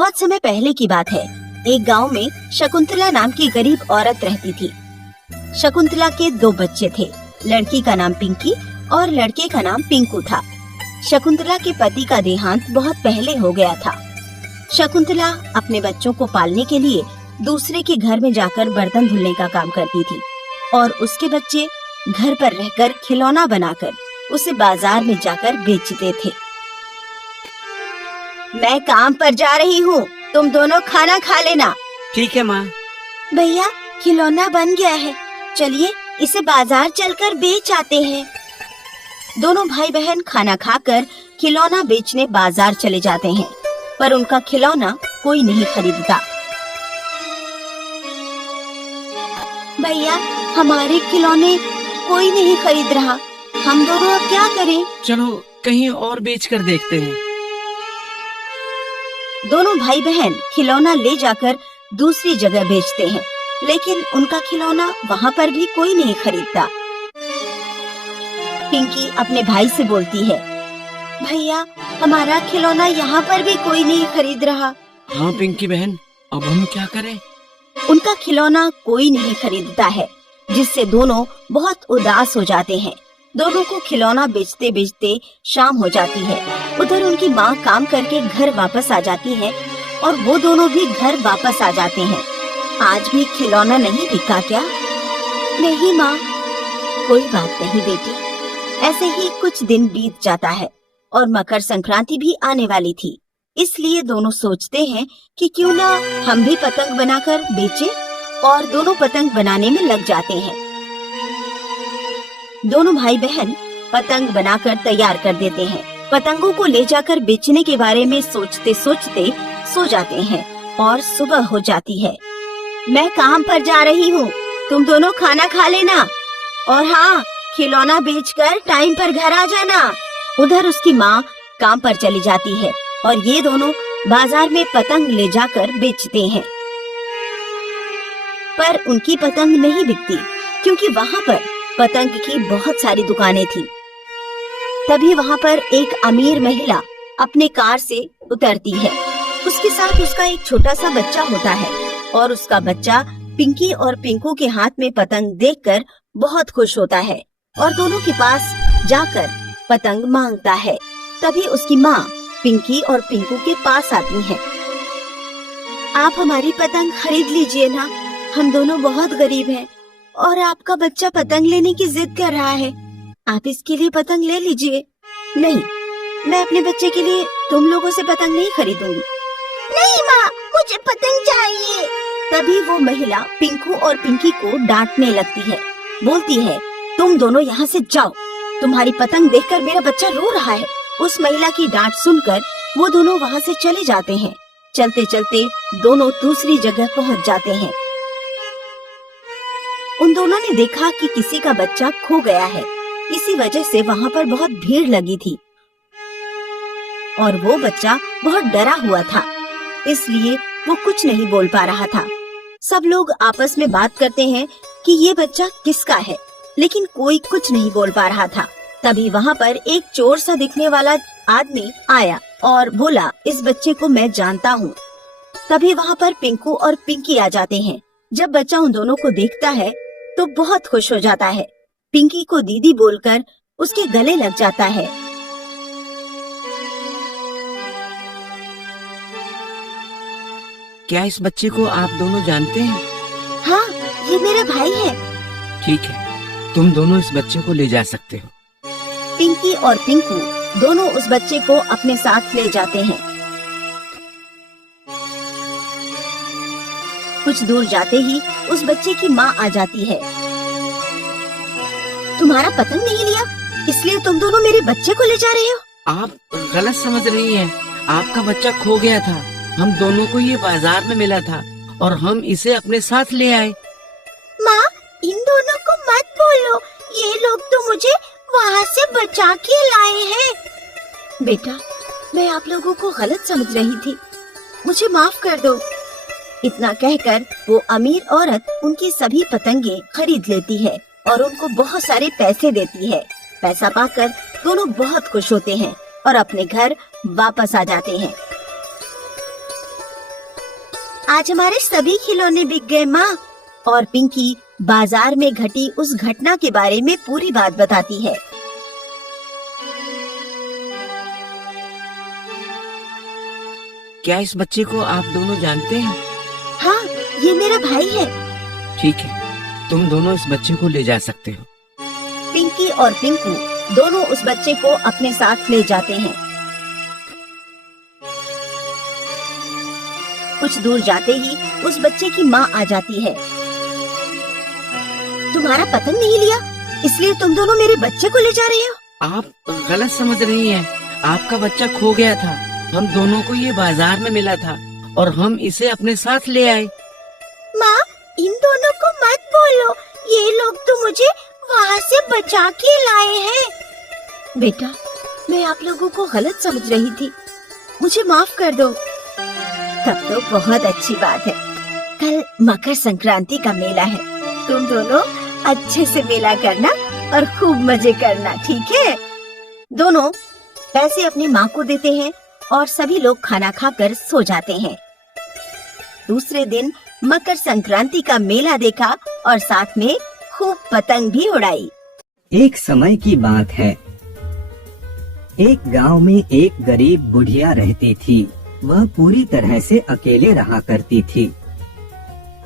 बहुत समय पहले की बात है। एक गांव में शकुंतला नाम की गरीब औरत रहती थी। शकुंतला के 2 बच्चे थे। लड़की का नाम पिंकी और लड़के का नाम पिंकू था। शकुंतला के पति का देहांत बहुत पहले हो गया था। शकुंतला अपने बच्चों को पालने के लिए दूसरे के घर में जाकर बर्तन धुलने का काम करती थी और उसके बच्चे घर पर रहकर खिलौना बनाकर उसे बाजार में जाकर बेचते थे। मैं काम पर जा रही हूँ, तुम दोनों खाना खा लेना। ठीक है माँ। भैया, खिलौना बन गया है, चलिए इसे बाजार चलकर बेच आते हैं। दोनों भाई बहन खाना खाकर खिलौना बेचने बाजार चले जाते हैं, पर उनका खिलौना कोई नहीं खरीदता। भैया, हमारे खिलौने कोई नहीं खरीद रहा, हम दोनों अब क्या करें? चलो कहीं और बेच कर देखते हैं। दोनों भाई बहन खिलौना ले जाकर दूसरी जगह बेचते हैं, लेकिन उनका खिलौना वहाँ पर भी कोई नहीं खरीदता। पिंकी अपने भाई से बोलती है, भैया, हमारा खिलौना यहाँ पर भी कोई नहीं खरीद रहा। हाँ पिंकी बहन, अब हम क्या करें? उनका खिलौना कोई नहीं खरीदता है, जिससे दोनों बहुत उदास हो जाते हैं। दोनों को खिलौना बेचते बेचते शाम हो जाती है। उधर उनकी माँ काम करके घर वापस आ जाती है और वो दोनों भी घर वापस आ जाते हैं। आज भी खिलौना नहीं बिका क्या? नहीं माँ। कोई बात नहीं बेटी। ऐसे ही कुछ दिन बीत जाता है और मकर संक्रांति भी आने वाली थी। इसलिए दोनों सोचते हैं कि क्यों ना हम भी पतंग बनाकर बेचें, और दोनों पतंग बनाने में लग जाते हैं। दोनों भाई बहन पतंग बनाकर तैयार कर देते हैं। पतंगों को ले जाकर बेचने के बारे में सोचते सोचते सो जाते हैं और सुबह हो जाती है। मैं काम पर जा रही हूँ, तुम दोनों खाना खा लेना, और हाँ, खिलौना बेचकर टाइम पर घर आ जाना। उधर उसकी माँ काम पर चली जाती है और ये दोनों बाजार में पतंग ले जाकर बेचते हैं, पर उनकी पतंग नहीं बिकती क्योंकि वहाँ पर पतंग की बहुत सारी दुकानें थी। तभी वहाँ पर एक अमीर महिला अपने कार से उतरती है। उसके साथ उसका एक छोटा सा बच्चा होता है और उसका बच्चा पिंकी और पिंकू के हाथ में पतंग देखकर बहुत खुश होता है और दोनों के पास जाकर पतंग मांगता है। तभी उसकी माँ पिंकी और पिंकू के पास आती है। आप हमारी पतंग खरीद लीजिए ना, हम दोनों बहुत गरीब हैं और आपका बच्चा पतंग लेने की जिद कर रहा है, आप इसके लिए पतंग ले लीजिए। नहीं, मैं अपने बच्चे के लिए तुम लोगों से पतंग नहीं खरीदूंगी। नहीं माँ, मुझे पतंग चाहिए। तभी वो महिला पिंकू और पिंकी को डांटने लगती है, बोलती है, तुम दोनों यहाँ से जाओ, तुम्हारी पतंग देखकर मेरा बच्चा रो रहा है। उस महिला की डांट सुनकर वो दोनों वहाँ से चले जाते हैं। चलते चलते दोनों दूसरी जगह पहुँच जाते हैं। उन दोनों ने देखा कि किसी का बच्चा खो गया है। इसी वजह से वहाँ पर बहुत भीड़ लगी थी और वो बच्चा बहुत डरा हुआ था, इसलिए वो कुछ नहीं बोल पा रहा था। सब लोग आपस में बात करते हैं कि ये बच्चा किसका है, लेकिन कोई कुछ नहीं बोल पा रहा था। तभी वहाँ पर एक चोर सा दिखने वाला आदमी आया और बोला, इस बच्चे को मैं जानता हूँ। तभी वहाँ पर पिंकू और पिंकी आ जाते हैं। जब बच्चा उन दोनों को देखता है तो बहुत खुश हो जाता है। पिंकी को दीदी बोलकर उसके गले लग जाता है। क्या इस बच्चे को आप दोनों जानते हैं? हाँ, ये मेरा भाई है। ठीक है, तुम दोनों इस बच्चे को ले जा सकते हो। पिंकी और पिंकू दोनों उस बच्चे को अपने साथ ले जाते हैं। कुछ दूर जाते ही उस बच्चे की माँ आ जाती है। तुम्हारा पतंग नहीं लिया, इसलिए तुम दोनों मेरे बच्चे को ले जा रहे हो? आप गलत समझ रही हैं। आपका बच्चा खो गया था, हम दोनों को ये बाजार में मिला था और हम इसे अपने साथ ले आए। माँ, इन दोनों को मत बोलो, ये लोग तो मुझे वहाँ से बचा के लाए हैं। बेटा, मैं आप लोगों को गलत समझ रही थी, मुझे माफ कर दो। इतना कहकर वो अमीर औरत उनकी सभी पतंगे खरीद लेती है और उनको बहुत सारे पैसे देती है। पैसा पाकर दोनों बहुत खुश होते हैं और अपने घर वापस आ जाते हैं। आज हमारे सभी खिलौने बिक गए माँ। और पिंकी बाजार में घटी उस घटना के बारे में पूरी बात बताती है। क्या इस बच्चे को आप दोनों जानते हैं? हाँ, ये मेरा भाई है। ठीक है, तुम दोनों इस बच्चे को ले जा सकते हो। पिंकी और पिंकू दोनों उस बच्चे को अपने साथ ले जाते हैं। कुछ दूर जाते ही उस बच्चे की माँ आ जाती है। तुम्हारा पतंग नहीं लिया, इसलिए तुम दोनों मेरे बच्चे को ले जा रहे हो। आप गलत समझ रही हैं। आपका बच्चा खो गया था। हम दोनों को ये बाजार में मिला था और हम इसे अपने साथ ले आए। माँ, इन दोनों को मत बोलो, ये लोग तो मुझे वहाँ से बचा के लाए हैं। बेटा, मैं आप लोगों को गलत समझ रही थी, मुझे माफ कर दो। तब तो बहुत अच्छी बात है। कल मकर संक्रांति का मेला है, तुम दोनों अच्छे से मेला करना और खूब मजे करना, ठीक है? दोनों पैसे अपनी माँ को देते हैं और सभी लोग खाना खाकर सो जाते हैं। दूसरे दिन मकर संक्रांति का मेला देखा और साथ में खूब पतंग भी उड़ाई। एक समय की बात है। एक गांव में एक गरीब बुढ़िया रहती थी। वह पूरी तरह से अकेले रहा करती थी।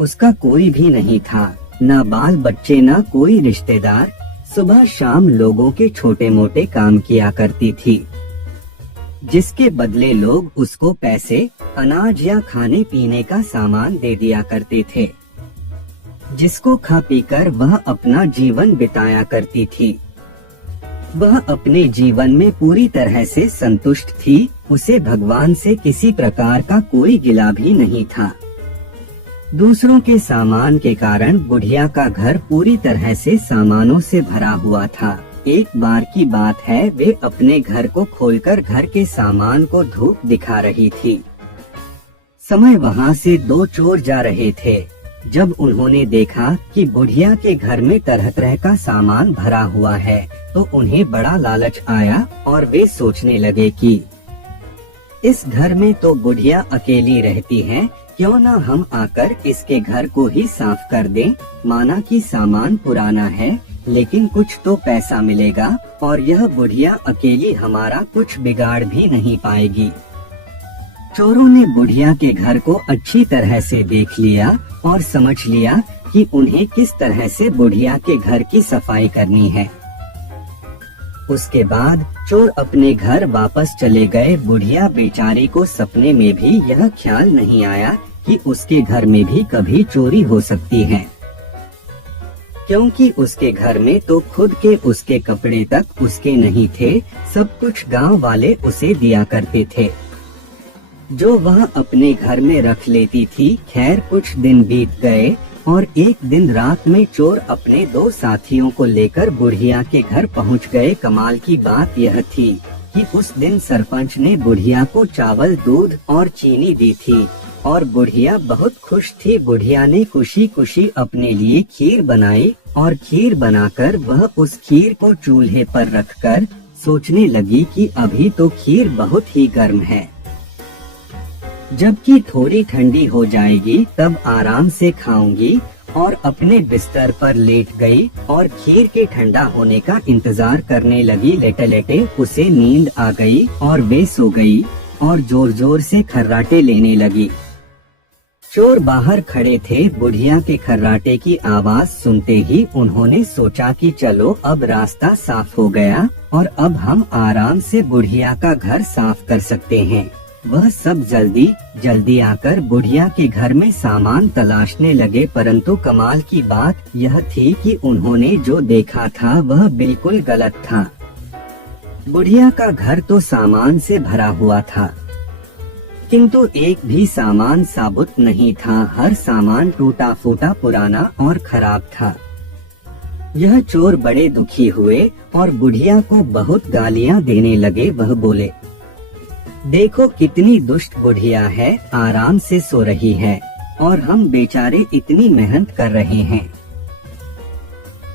उसका कोई भी नहीं था, न बाल बच्चे न कोई रिश्तेदार। सुबह शाम लोगों के छोटे मोटे काम किया करती थी, जिसके बदले लोग उसको पैसे, अनाज या खाने पीने का सामान दे दिया करते थे, जिसको खा पीकर वह अपना जीवन बिताया करती थी। वह अपने जीवन में पूरी तरह से संतुष्ट थी। उसे भगवान से किसी प्रकार का कोई गिला भी नहीं था। दूसरों के सामान के कारण बुढ़िया का घर पूरी तरह से सामानों से भरा हुआ था। एक बार की बात है, वे अपने घर को खोलकर घर के सामान को धूप दिखा रही थी। समय वहाँ से दो चोर जा रहे थे। जब उन्होंने देखा कि बुढ़िया के घर में तरह तरह का सामान भरा हुआ है, तो उन्हें बड़ा लालच आया और वे सोचने लगे कि इस घर में तो बुढ़िया अकेली रहती है, क्यों ना हम आकर इसके घर को ही साफ कर दें। माना कि सामान पुराना है, लेकिन कुछ तो पैसा मिलेगा और यह बुढ़िया अकेली हमारा कुछ बिगाड़ भी नहीं पाएगी। चोरों ने बुढ़िया के घर को अच्छी तरह से देख लिया और समझ लिया कि उन्हें किस तरह से बुढ़िया के घर की सफाई करनी है। उसके बाद चोर अपने घर वापस चले गए। बुढ़िया बेचारी को सपने में भी यह ख्याल नहीं आया कि उसके घर में भी कभी चोरी हो सकती है, क्योंकि उसके घर में तो खुद के उसके कपड़े तक उसके नहीं थे। सब कुछ गांव वाले उसे दिया करते थे, जो वह अपने घर में रख लेती थी। खैर, कुछ दिन बीत गए और एक दिन रात में चोर अपने दो साथियों को लेकर बुढ़िया के घर पहुंच गए। कमाल की बात यह थी कि उस दिन सरपंच ने बुढ़िया को चावल, दूध और चीनी दी थी और बुढ़िया बहुत खुश थी। बुढ़िया ने खुशी खुशी अपने लिए खीर बनाई और खीर बनाकर वह उस खीर को चूल्हे पर रखकर सोचने लगी कि अभी तो खीर बहुत ही गर्म है, जबकि थोड़ी ठंडी हो जाएगी तब आराम से खाऊंगी। और अपने बिस्तर पर लेट गई और खीर के ठंडा होने का इंतजार करने लगी। लेटे लेटे उसे नींद आ गई और वे सो गई और जोर जोर से खर्राटे लेने लगी। चोर बाहर खड़े थे। बुढ़िया के खर्राटे की आवाज सुनते ही उन्होंने सोचा कि चलो अब रास्ता साफ हो गया और अब हम आराम से बुढ़िया का घर साफ कर सकते हैं। वह सब जल्दी जल्दी आकर बुढ़िया के घर में सामान तलाशने लगे, परंतु कमाल की बात यह थी कि उन्होंने जो देखा था वह बिल्कुल गलत था। बुढ़िया का घर तो सामान से भरा हुआ था, किंतु एक भी सामान साबुत नहीं था। हर सामान टूटा फूटा, पुराना और खराब था। यह चोर बड़े दुखी हुए और बुढ़िया को बहुत गालियां देने लगे। वह बोले, देखो कितनी दुष्ट बुढ़िया है, आराम से सो रही है और हम बेचारे इतनी मेहनत कर रहे हैं।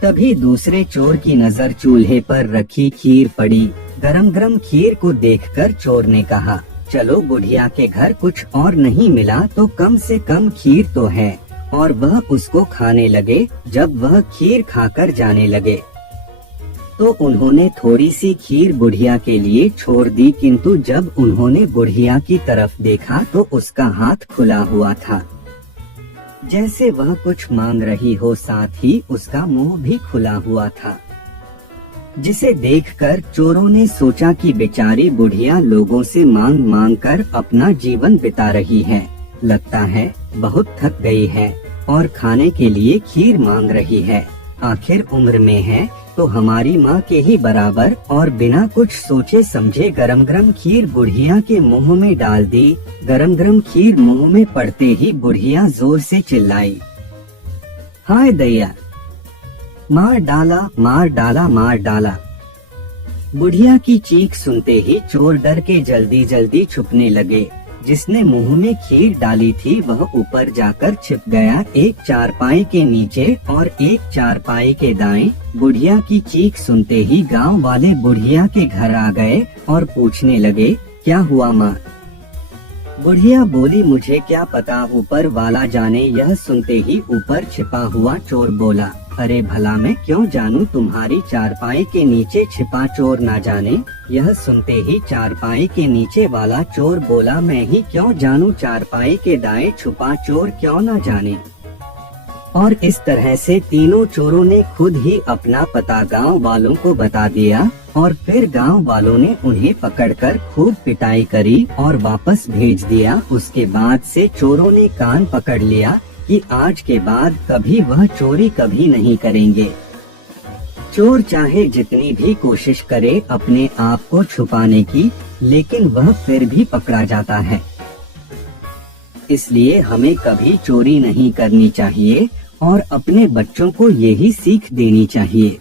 तभी दूसरे चोर की नजर चूल्हे पर रखी खीर पड़ी। गरम गरम खीर को देखकर चोर ने कहा, चलो बुढ़िया के घर कुछ और नहीं मिला तो कम से कम खीर तो है, और वह उसको खाने लगे। जब वह खीर खाकर जाने लगे तो उन्होंने थोड़ी सी खीर बुढ़िया के लिए छोड़ दी, किंतु जब उन्होंने बुढ़िया की तरफ देखा तो उसका हाथ खुला हुआ था, जैसे वह कुछ मांग रही हो। साथ ही उसका मुंह भी खुला हुआ था, जिसे देखकर चोरों ने सोचा कि बेचारी बुढ़िया लोगों से मांग मांग कर अपना जीवन बिता रही है, लगता है बहुत थक गई है और खाने के लिए खीर मांग रही है। आखिर उम्र में है तो हमारी माँ के ही बराबर, और बिना कुछ सोचे समझे गरम गरम खीर बुढ़िया के मुंह में डाल दी। गरम गरम खीर मुंह में पड़ते ही बुढ़िया जोर से चिल्लाई, हाय दैया, मार डाला मार डाला मार डाला। बुढ़िया की चीख सुनते ही चोर डर के जल्दी जल्दी छुपने लगे। जिसने मुंह में खीर डाली थी वह ऊपर जाकर छिप गया, एक चारपाई के नीचे और एक चारपाई के दाएं। बुढ़िया की चीख सुनते ही गांव वाले बुढ़िया के घर आ गए और पूछने लगे, क्या हुआ माँ? बुढ़िया बोली, मुझे क्या पता, ऊपर वाला जाने। यह सुनते ही ऊपर छिपा हुआ चोर बोला, अरे भला मैं क्यों जानूं, तुम्हारी चारपाई के नीचे छिपा चोर ना जाने। यह सुनते ही चारपाई के नीचे वाला चोर बोला, मैं ही क्यों जानूं, चारपाई के दाएं छुपा चोर क्यों ना जाने। और इस तरह से तीनों चोरों ने खुद ही अपना पता गांव वालों को बता दिया, और फिर गांव वालों ने उन्हें पकड़कर खूब पिटाई करी और वापस भेज दिया। उसके बाद से चोरों ने कान पकड़ लिया कि आज के बाद कभी वह चोरी कभी नहीं करेंगे। चोर चाहे जितनी भी कोशिश करे अपने आप को छुपाने की, लेकिन वह फिर भी पकड़ा जाता है। इसलिए हमें कभी चोरी नहीं करनी चाहिए और अपने बच्चों को यही सीख देनी चाहिए।